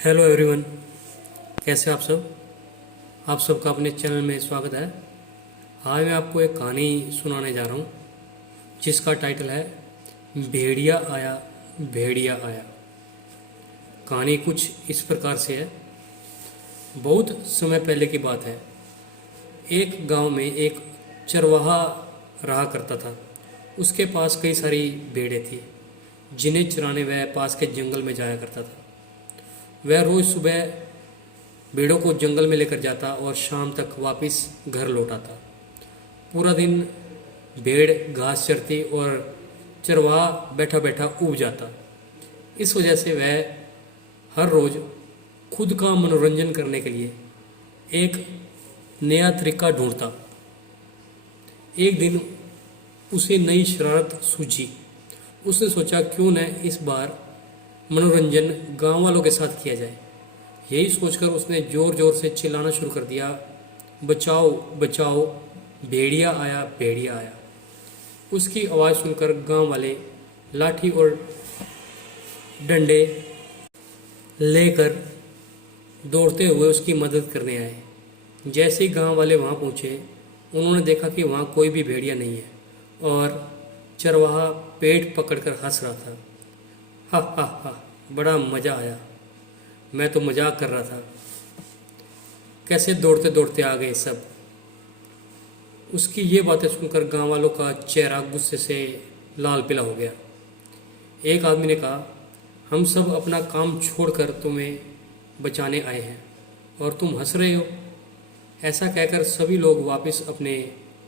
Hello everyone, कैसे आप सब। आप सबका अपने चैनल में स्वागत है। आज मैं आपको एक कहानी सुनाने जा रहा हूँ जिसका टाइटल है भेड़िया आया भेड़िया आया। कहानी कुछ इस प्रकार से है। बहुत समय पहले की बात है। एक गांव में एक चरवाहा रहा करता था। उसके पास कई सारी भेड़ें थी जिन्हें चराने वह पास के जंगल में जाया करता था। वह रोज़ सुबह भेड़ों को जंगल में लेकर जाता और शाम तक वापस घर लौट आता। पूरा दिन भेड़ घास चरती और चरवाहा बैठा बैठा ऊब जाता। इस वजह से वह हर रोज़ खुद का मनोरंजन करने के लिए एक नया तरीका ढूंढता। एक दिन उसे नई शरारत सूझी। उसने सोचा क्यों न इस बार मनोरंजन गांव वालों के साथ किया जाए। यही सोचकर उसने ज़ोर ज़ोर से चिल्लाना शुरू कर दिया, बचाओ बचाओ, भेड़िया आया भेड़िया आया। उसकी आवाज़ सुनकर गांव वाले लाठी और डंडे लेकर दौड़ते हुए उसकी मदद करने आए। जैसे ही गांव वाले वहां पहुंचे, उन्होंने देखा कि वहां कोई भी भेड़िया नहीं है और चरवाहा पेट पकड़कर हंस रहा था। हा हा हा, बड़ा मज़ा आया। मैं तो मजाक कर रहा था। कैसे दौड़ते दौड़ते आ गए सब। उसकी ये बातें सुनकर गांव वालों का चेहरा गुस्से से लाल पीला हो गया। एक आदमी ने कहा, हम सब अपना काम छोड़कर तुम्हें बचाने आए हैं और तुम हंस रहे हो। ऐसा कहकर सभी लोग वापस अपने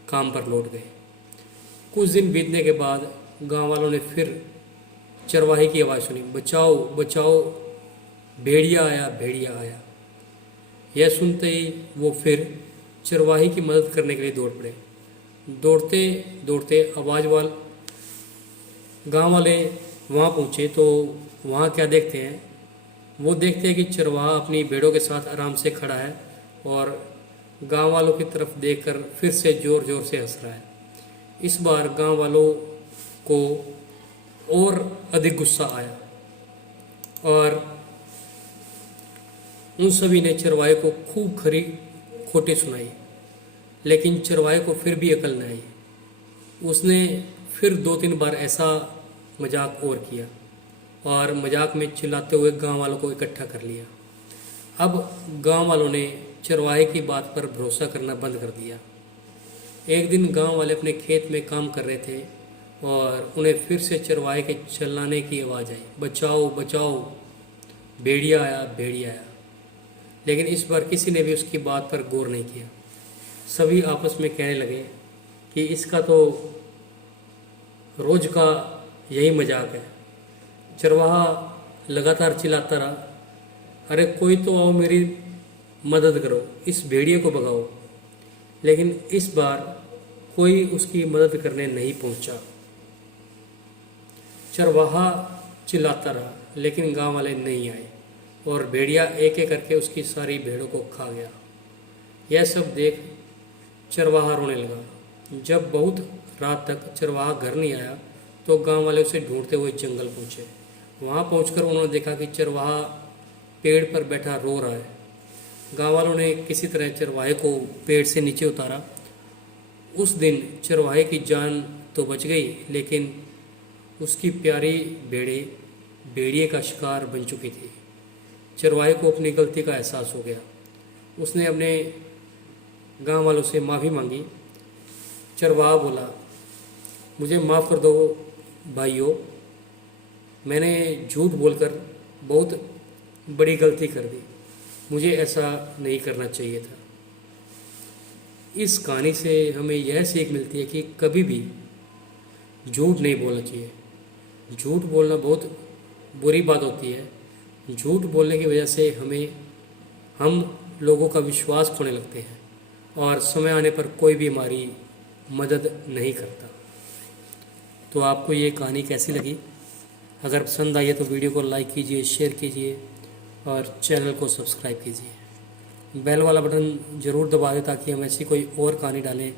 काम पर लौट गए। कुछ दिन बीतने के बाद गांव वालों ने फिर चरवाहे की आवाज़ सुनी, बचाओ बचाओ, भेड़िया आया भेड़िया आया। यह सुनते ही वो फिर चरवाहे की मदद करने के लिए दौड़ पड़े। दौड़ते दौड़ते गांव वाले वहाँ पहुँचे तो वहाँ क्या देखते हैं। वो देखते हैं कि चरवाहा अपनी भेड़ों के साथ आराम से खड़ा है और गांव वालों की तरफ देखकर फिर से ज़ोर ज़ोर से हंस रहा है। इस बार गांव वालों को और अधिक गुस्सा आया और उन सभी ने चरवाहे को खूब खरी खोटे सुनाई। लेकिन चरवाहे को फिर भी अकल न आई। उसने फिर 2-3 बार ऐसा मजाक और किया और मजाक में चिल्लाते हुए गांव वालों को इकट्ठा कर लिया। अब गांव वालों ने चरवाहे की बात पर भरोसा करना बंद कर दिया। एक दिन गांव वाले अपने खेत में काम कर रहे थे और उन्हें फिर से चरवाहे के चिल्लाने की आवाज़ आई, बचाओ बचाओ, भेड़िया आया भेड़िया आया। लेकिन इस बार किसी ने भी उसकी बात पर गौर नहीं किया। सभी आपस में कहने लगे कि इसका तो रोज का यही मजाक है। चरवाहा लगातार चिल्लाता रहा, अरे कोई तो आओ, मेरी मदद करो, इस भेड़िए को भगाओ। लेकिन इस बार कोई उसकी मदद करने नहीं पहुंचा। चरवाहा चिल्लाता रहा लेकिन गांव वाले नहीं आए और भेड़िया एक एक करके उसकी सारी भेड़ों को खा गया। यह सब देख चरवाहा रोने लगा। जब बहुत रात तक चरवाहा घर नहीं आया तो गांव वाले उसे ढूंढते हुए जंगल पहुंचे। वहां पहुंचकर उन्होंने देखा कि चरवाहा पेड़ पर बैठा रो रहा है। गांव वालों ने किसी तरह चरवाहे को पेड़ से नीचे उतारा। उस दिन चरवाहे की जान तो बच गई, लेकिन उसकी प्यारी भेड़िए का शिकार बन चुकी थी। चरवाहे को अपनी गलती का एहसास हो गया। उसने अपने गांव वालों से माफ़ी मांगी। चरवाहा बोला, मुझे माफ़ कर दो भाइयों, मैंने झूठ बोलकर बहुत बड़ी गलती कर दी। मुझे ऐसा नहीं करना चाहिए था। इस कहानी से हमें यह सीख मिलती है कि कभी भी झूठ नहीं बोलना चाहिए। झूठ बोलना बहुत बुरी बात होती है। झूठ बोलने की वजह से हम लोगों का विश्वास खोने लगते हैं और समय आने पर कोई भी हमारी मदद नहीं करता। तो आपको ये कहानी कैसी लगी? अगर पसंद आई है तो वीडियो को लाइक कीजिए, शेयर कीजिए और चैनल को सब्सक्राइब कीजिए। बेल वाला बटन ज़रूर दबा दें ताकि हम ऐसी कोई और कहानी डालें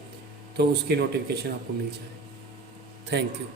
तो उसकी नोटिफिकेशन आपको मिल जाए। Thank you.